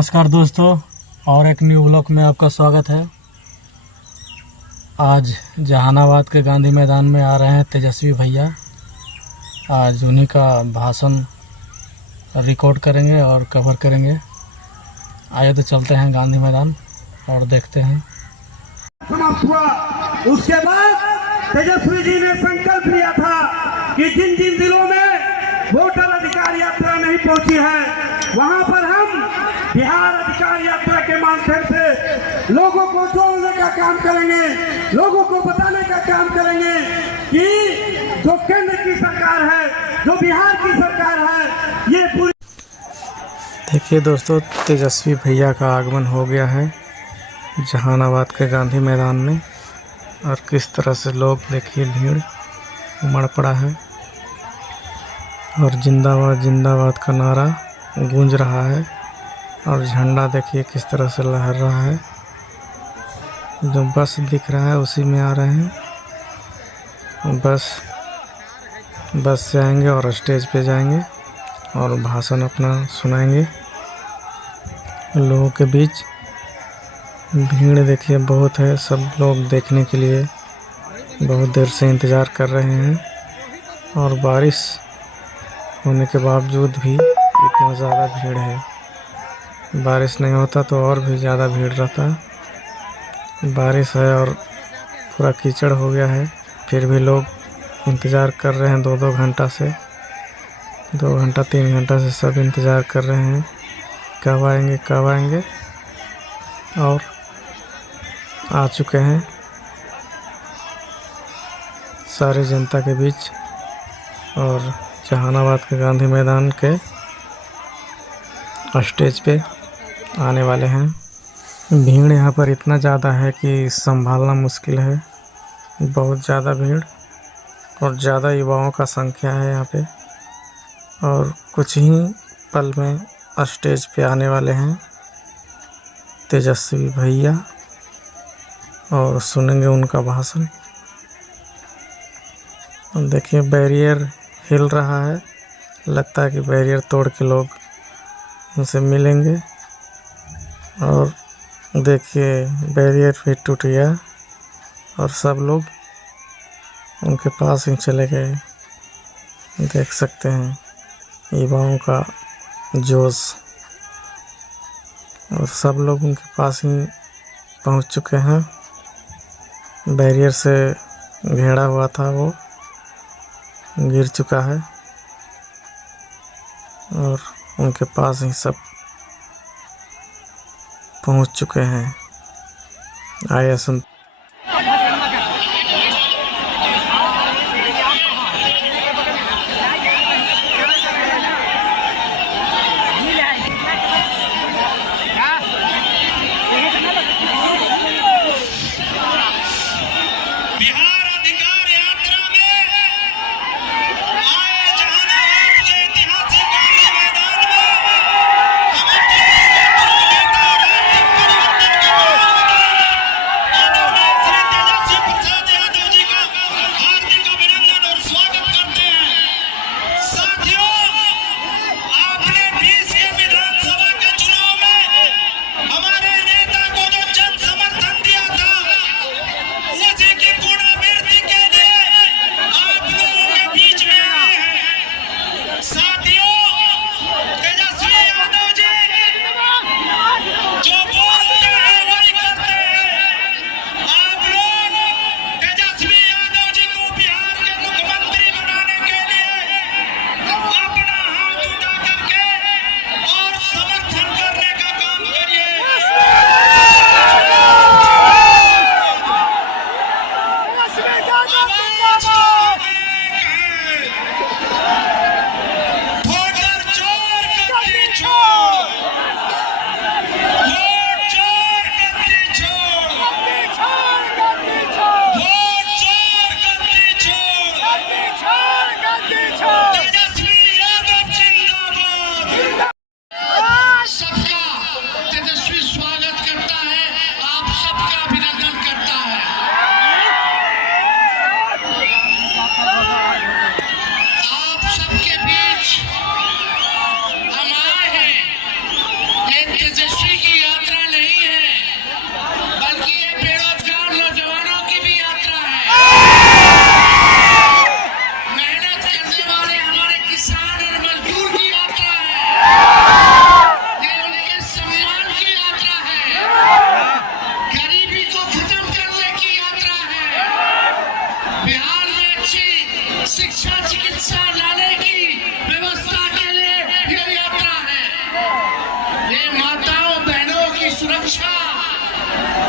नमस्कार दोस्तों, और एक न्यू ब्लॉग में आपका स्वागत है। आज जहानाबाद के गांधी मैदान में आ रहे हैं तेजस्वी भैया। आज उन्हीं का भाषण रिकॉर्ड करेंगे और कवर करेंगे। आइए तो चलते हैं गांधी मैदान और देखते हैं। समाप्त हुआ। उसके बाद तेजस्वी जी ने संकल्प लिया था कि जिन जिन जिलों में वोटर अधिकार यात्रा नहीं पहुंची है वहां पर हम बिहार अधिकार यात्रा के माध्यम से लोगों को जोड़ने का काम करेंगे, लोगों को बताने का काम करेंगे कि जो केंद्र की सरकार है, जो बिहार की सरकार है, ये पूरी। देखिए दोस्तों, तेजस्वी भैया का आगमन हो गया है जहानाबाद के गांधी मैदान में, और किस तरह से लोग देखिए भीड़ उमड़ पड़ा है और जिंदाबाद जिंदाबाद का नारा गूंज रहा है। और झंडा देखिए किस तरह से लहर रहा है। जो बस दिख रहा है उसी में आ रहे हैं। बस से आएंगे और स्टेज पे जाएंगे और भाषण अपना सुनाएंगे लोगों के बीच। भीड़ देखिए बहुत है, सब लोग देखने के लिए बहुत देर से इंतज़ार कर रहे हैं। और बारिश होने के बावजूद भी इतना ज़्यादा भीड़ है। बारिश नहीं होता तो और भी ज़्यादा भीड़ रहता। बारिश है और पूरा कीचड़ हो गया है, फिर भी लोग इंतज़ार कर रहे हैं। 2-2 घंटा से 2 घंटा 3 घंटा से सब इंतज़ार कर रहे हैं कब आएंगे कब आएंगे। और आ चुके हैं सारी जनता के बीच और जहानाबाद के गांधी मैदान के स्टेज पे आने वाले हैं। भीड़ यहाँ पर इतना ज़्यादा है कि संभालना मुश्किल है। बहुत ज़्यादा भीड़ और ज़्यादा युवाओं का संख्या है यहाँ पे। और कुछ ही पल में स्टेज पे आने वाले हैं तेजस्वी भैया और सुनेंगे उनका भाषण। देखिए बैरियर हिल रहा है, लगता है कि बैरियर तोड़ के लोग उनसे मिलेंगे। और देखिए बैरियर भी टूट गया और सब लोग उनके पास ही चले गए। देख सकते हैं युवाओं का जोश, और सब लोग उनके पास ही पहुंच चुके हैं। बैरियर से घेरा हुआ था वो गिर चुका है और उनके पास ही सब पहुंच चुके हैं। आइए सुन।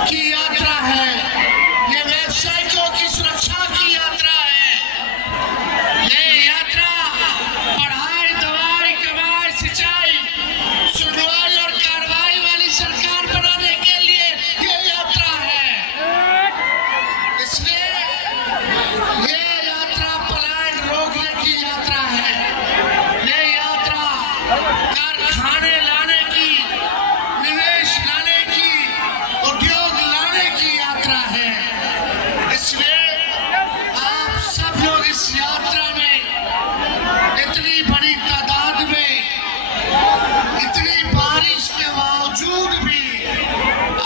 की यात्रा है, ये व्यवसायिकों की सुरक्षा की यात्रा है। ये यात्रा पढ़ाई, दवाई, कमाई, सिंचाई, सुनवाई और कार्रवाई वाली सरकार बनाने के लिए ये यात्रा है। इसलिए ये यात्रा पलायन रोकने की यात्रा है। ये यात्रा कारखाने लाने की, निवेश लाने की, उद्योग लाने की यात्रा है। इसलिए आप सब लोग इस यात्रा में इतनी बड़ी तादाद में, इतनी बारिश के बावजूद भी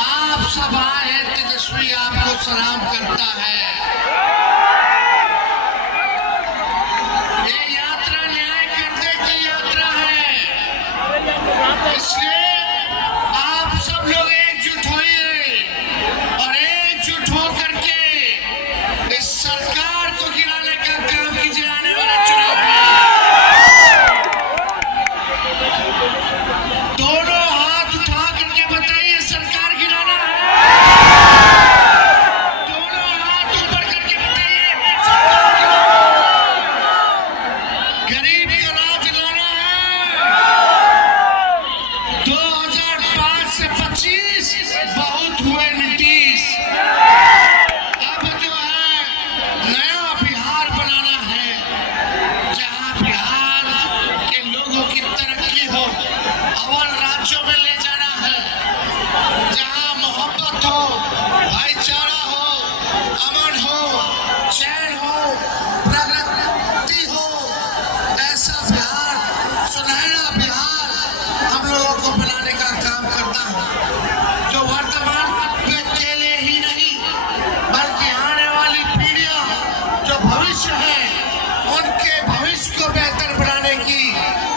आप सब आए हैं। तेजस्वी आपको सलाम करता है। ये यात्रा न्याय करने की यात्रा है। इसलिए आप सब लोग एकजुट होइए और एकजुट होकर के इस सरकार को गिराने का काम कीजिए। आने वाले चुनाव में दोनों हाथ उठा करके बताइए, सरकार गिराना है। दोनों हाथ ऊपर करके बताइए, सरकार गिराना है। गरीब का राज लाना है। 2005 से 25 बहुत हुए नीतीश। अब जो है नया बिहार बनाना है, जहां बिहार के लोगों की तरक्की हो, अव्वल राज्यों में ले जाना है, जहां मोहब्बत हो, भाईचारा हो, अमन हो, चैन हो, प्रगति हो, ऐसा बिहार, सुनहरा बिहार हम लोगों को बनाने का काम करना है। जो वर्तमान में अकेले ही नहीं, बल्कि आने वाली पीढ़ियां, जो भविष्य है, उनके भविष्य को बेहतर बनाने की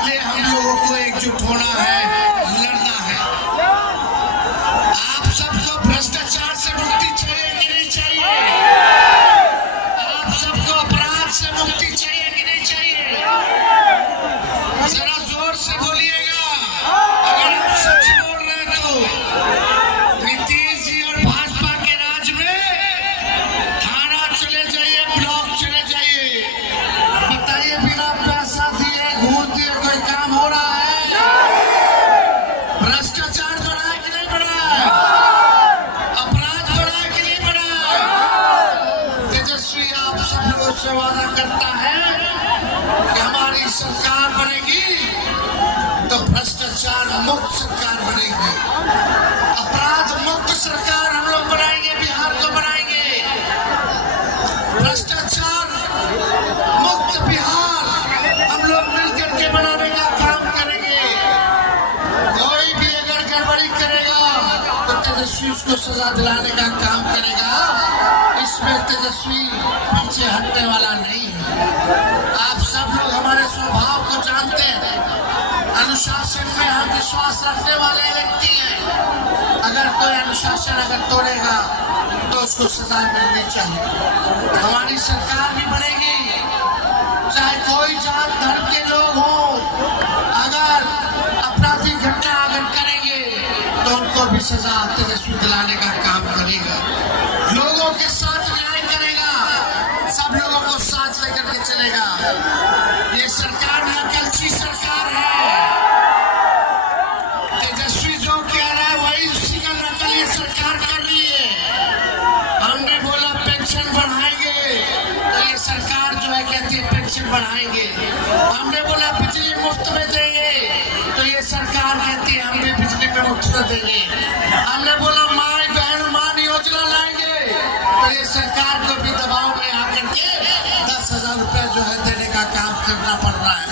लिए हम लोगों को एकजुट होना है, लड़ना है। आप सबको भ्रष्टाचार से मुक्ति चाहिए कि नहीं चाहिए? आप सबको अपराध से मुक्ति चाहिए कि नहीं चाहिए? जरा जोर से बोलिएगा अगर आप सच बोल रहे हैं तो। नीतीश जी और भाजपा के राज में थाना चले जाइए, ब्लॉक चले जाइए, बताइए बिना पैसा दिए, घूस दिए कोई काम हो रहा है? भ्रष्टाचार बढ़ा है कि नहीं बढ़ा है? अपराध बढ़ा है कि नहीं बढ़ा है? तेजस्वी आप सब लोगों से वादा करता है कि हमारी सरकार बनेगी तो भ्रष्टाचार मुक्त सरकार बनेगी, अपराध मुक्त सरकार हम लोग बनाएंगे, बिहार को बनाएंगे। भ्रष्टाचार मुक्त बिहार हम लोग मिलकर के बनाने का काम करेंगे। कोई भी अगर गड़बड़ी करेगा तो तेजस्वी उसको सजा दिलाने का काम करेगा। इसमें तेजस्वी पीछे हटने वाला नहीं है। आप सब लोग हमारे स्वभाव को जानते हैं। अनुशासन में हम विश्वास रखने वाले व्यक्ति हैं। अगर कोई अनुशासन अगर तोड़ेगा तो उसको सजा मिलनी चाहिए। हमारी सरकार भी बनेगी, चाहे कोई जात धर्म के लोग हो, अगर आपराधिक घटना अगर करेंगे तो उनको भी सजा तेजस्वी दिलाने का काम करेगा। लोगों के साथ न्याय करेगा, सब लोगों को साथ लेकर के चलेगा। ये सरकार नकलची सरकार है। तेजस्वी जो कह रहा है वही उसी का नकल ये सरकार कर रही है। हमने बोला पेंशन बढ़ाएंगे तो ये सरकार जो है कहती है पेंशन बढ़ाएंगे। हमने बोला बिजली मुफ्त में देंगे तो ये सरकार कहती है हम भी बिजली में मुफ्त में देंगे। हमने बोला माई बहन मान योजना लाएंगे तो ये सरकार को भी दबाव में आकर के 10,000 रुपया जो है देने का काम करना पड़ रहा है।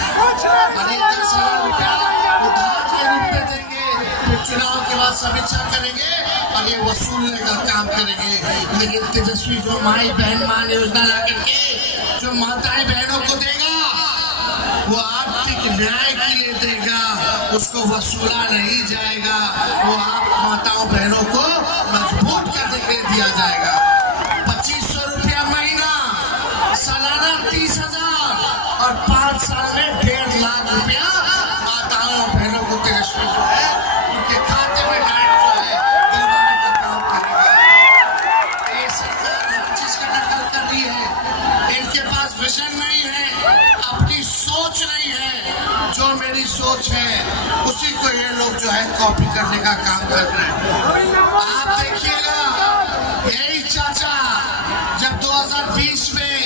और ये 10,000 रुपया उधार के रूप में देंगे, फिर चुनाव के बाद समीक्षा करेंगे और ये वसूलने का काम करेंगे। लेकिन तेजस्वी जो माई बहन मान योजना ला करके जो माताएं बहनों को देगा वो आर्थिक न्याय के लिए देगा, उसको वसूला नहीं जाएगा। वो आप माताओं बहनों को मजबूत करने के लिए दिया जाएगा। 2500 रुपया महीना, सालाना 30,000 और 5 साल में 1.5 लाख रुपया माताओं बहनों को तेजस्वी जो है उनके खाते में डायरेक्ट जो है दिलवाने का काम करेगा। कॉपी करने का काम कर रहे हैं। आप देखिएगा, यही चाचा जब 2020 में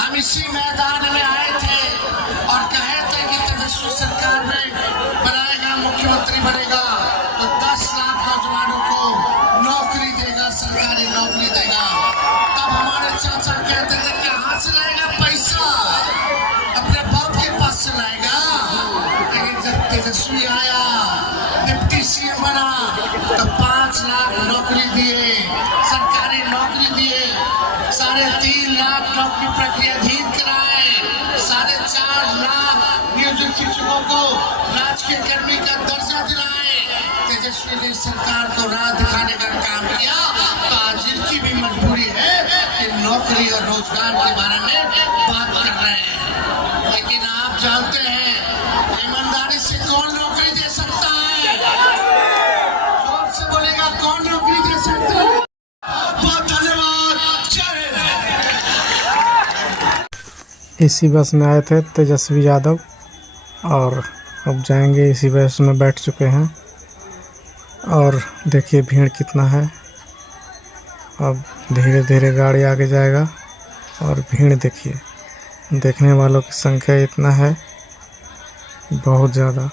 हम इसी मैदान में आए थे और कहे थे कि तेजस्वी सरकार में बनाएगा, मुख्यमंत्री बनेगा तो 10 लाख नौजवानों को नौकरी देगा, सरकारी नौकरी देगा। तब हमारे चाचा कहते थे कहाँ से लाएगा पैसा, अपने बाप के पास से लाएगा। लेकिन जब तेजस्वी आया, डिप्टी सीएम बना तो 5 लाख नौकरी दिए, सरकारी नौकरी दिए, 3.5 लाख नौकरी प्रक्रियाधीन कराए, 4.5 लाख नियोजित शिक्षकों को राजकीय कर्मी का दर्जा दिलाए। तेजस्वी ने सरकार को राह दिखाने का काम किया। तो आज इनकी भी मजबूरी है कि नौकरी और रोजगार के बारे में बात कर रहे हैं। लेकिन आप जानते हैं ईमानदारी से कौन नौकरी दे सकता है? जोर से बोलेगा, कौन नौकरी दे सकता है? बहुत धन्यवाद। जय हिंद। इसी बस में आए थे तेजस्वी यादव और अब जाएंगे, इसी बस में बैठ चुके हैं। और देखिए भीड़ कितना है। अब धीरे धीरे गाड़ी आगे जाएगा और भीड़ देखिए, देखने वालों की संख्या इतना है, बहुत ज़्यादा।